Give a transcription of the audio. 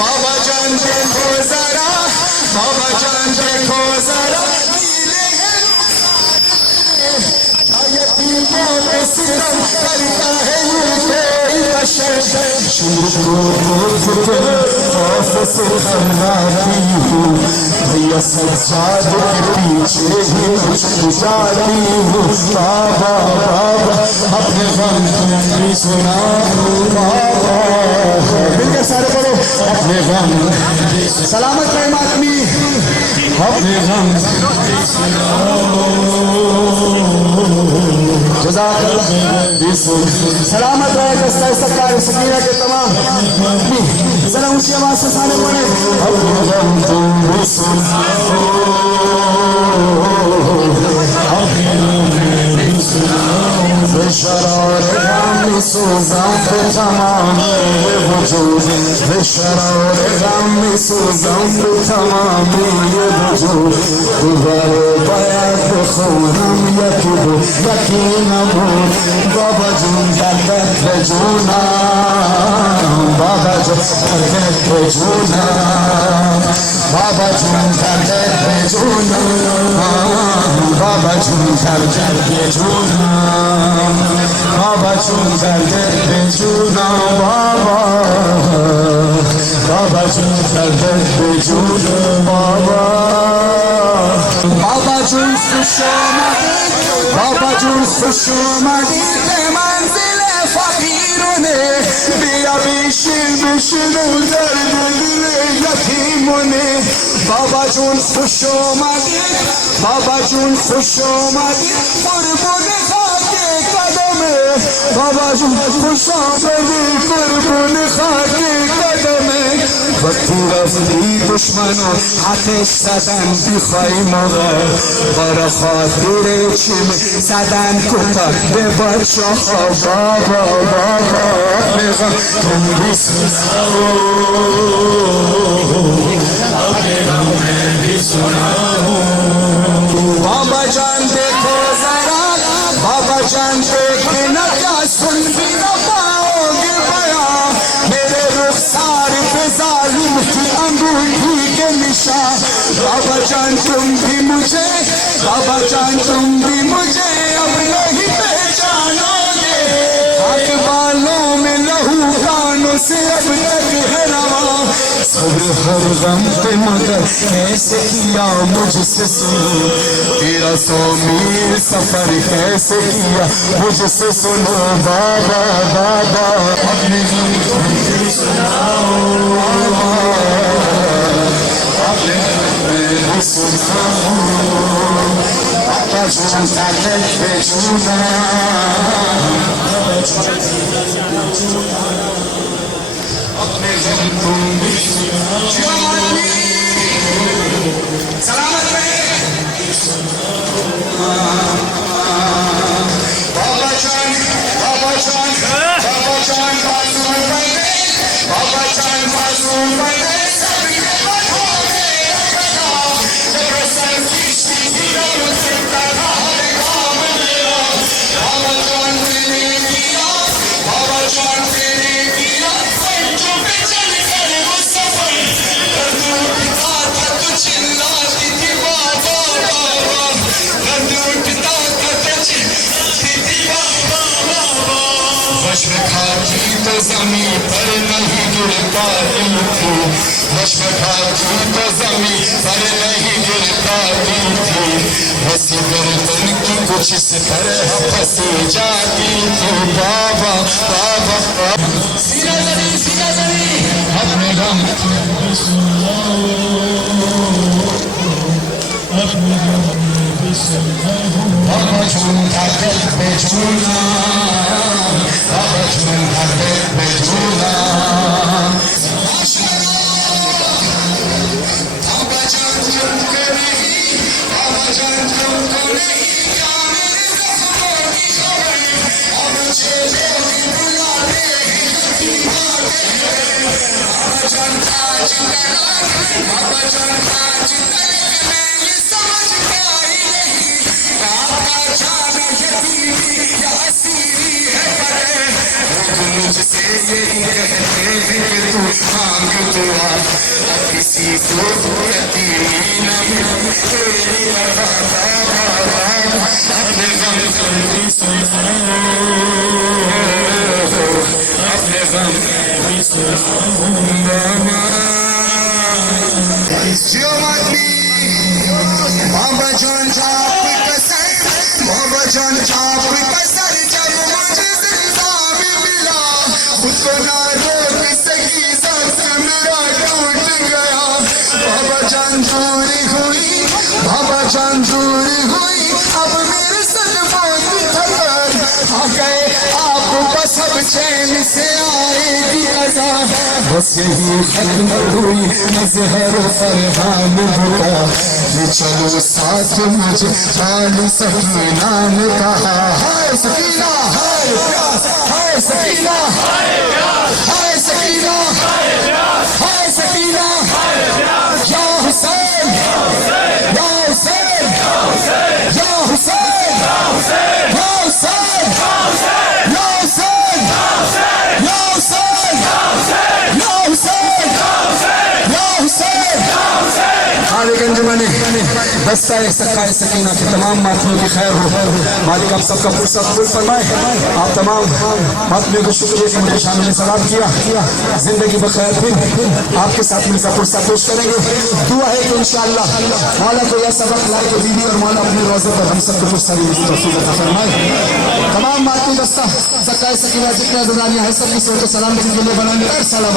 बाबा जान देखो जरा, बाबा जान देखो जरा, यतीमों पे सितम करता है ये कोई बशर। खौफ से खर्राती हूँ भैया, सज्जाद के पीछे ही जाती हूँ। बाबा बाबा अपने गम भी सुना, बाबा मिलकर सारे बोलो अपने गम सलामत रहे मातमी, अपने गम सलामत रहे दस्ता सरकार सकीना के तमाम। जरा ऊंची आवाज से सारे बोले अपने गम तुम भी सुनाओ, अपने गम भी सुनाओ। शरार गम सूजा पे तमाम वजूद, शरार गम सूजा पे तमाम ये वजूद। गुबारे बयात खूनम यकीब यकीन अबूद, बाबा जून दर्द जूना, बाबा जून दर्द जूना, बाबा जून दर्द जूना, बाबा जून दर्द जूना, बाबा जून दर्द जूना, बाबा जून दर्द जूना, बाबा जून खुशामदीद, बाबा जून खुशामदीद मंजिल फकीरों ने दिया बिशिल बिशिल दर्द दिल यतीमों ने। बाबा जून खुशामदीद, बाबा जून खुशामदीद कुर्बान खाके कदम, बाबा जून खुशामदीद कुर्बान खाके कदम। वक्ती रफ्ती दुश्मनों आतिश زدن بی خواهی موقع برا خاطر چیم زدن کتک به بچه ها. بابا بابا میخوام تون بیسوناو، بابا جان دیکھو ذرا، بابا جان دیکھنا کیا سن بھی نہ پاؤگے بیا، میرے رخسار پہ ظالم کی انگوٹھی کے نشان. बाबा जान तुम भी मुझे, बाबा जान तुम भी मुझे अब नहीं पहचानोगे, आग बालों में लहू कानों से अब तक है रवा। सब्र हर गम पे मगर कैसे किया मुझसे सुनो, तेरा 100 मील सफर कैसे किया मुझसे सुनो। बाबा बाबा अपने गम तुम भी सुनाओ, अपने Papa Juna dर्द जूना, अपने गम तुम भी सुनाओ। सलामत रहे बाबा जान, बाबा जान, बाबा जान बाजू बंदे, बाबा जान बाजू बंदे ज़मीं पर नहीं गिर पाती थी, नश्व खाती तो ज़मीं पर नहीं गिर पाती थी, वैसी गर्दन की कुछ इस तरह फंसी जाती थी। बाबा बाबा सीना ज़मीं अपने बाबा झूला दिल पे झूला, बाबा झूला दिल पे झूला। बाबा जान तुमको नहीं, बाबा जान तुमको नहीं, क्या मेरे जख्मों की खबर, और मुझे लोग बुलाते हैं बाबा जान आज तक, बाबा जान आज तक मैं ये समझ पाई नहीं, आपका जाना यकीनी या सीरी है बड़े, मुझसे यही कहते हैं कि तू मांग दुआ, किसी को यकीनी न मिले तेरी वफा, अपने गम की सुनाओ, अपने गम की सुनाओ। बाबा जान छाप कसर, बाबा जान छाप कसर, जब मुझे जिंदा भी मिला, खुद को ना रोक सकी, सांस मेरा टूट गया। बाबा जान दूरी हुई, बाबा जान दूरी हुई, अब मेरे सदमों की खबर आ गए आप, बस अब चैन से आएगी अज़ा, बस यही खत्म हुई मज़हर फरहान बुका, ये चलो साथ मुझे खाली सकीना ने कहा, हाय सकीना हाय प्यास, हाय सकीना हाय प्यास, हाय सकीना हाय सकीना, या हुसैन या हुसैन या हुसैन या हुसैन या हुसैन या हुसैन या हुसैन या हुसैन या हुसैन। खालिगंज में दस्ता सक्का सकीना के तमाम मातमियों की खैर हो, मालिक आप सबका फुर्सत फुल फरमाए, आप तमाम मातमियों को शुक्रिया कि मुझे शामिल सलाम किया, जिंदगी बखैर फिर आपके साथ मिलकर फुर्सत पेश करेंगे। दुआ है कि इंशाअल्लाह मौला को यह सबक लाए कि बीवी और मौला अपने रोज़े पर हम सबको फुर्सत फरमाए। तमाम मातमी दस्ता सक्का सकीना जितना दुरानिया है सबकी सोच सलामती के लिए बनाने सलाम।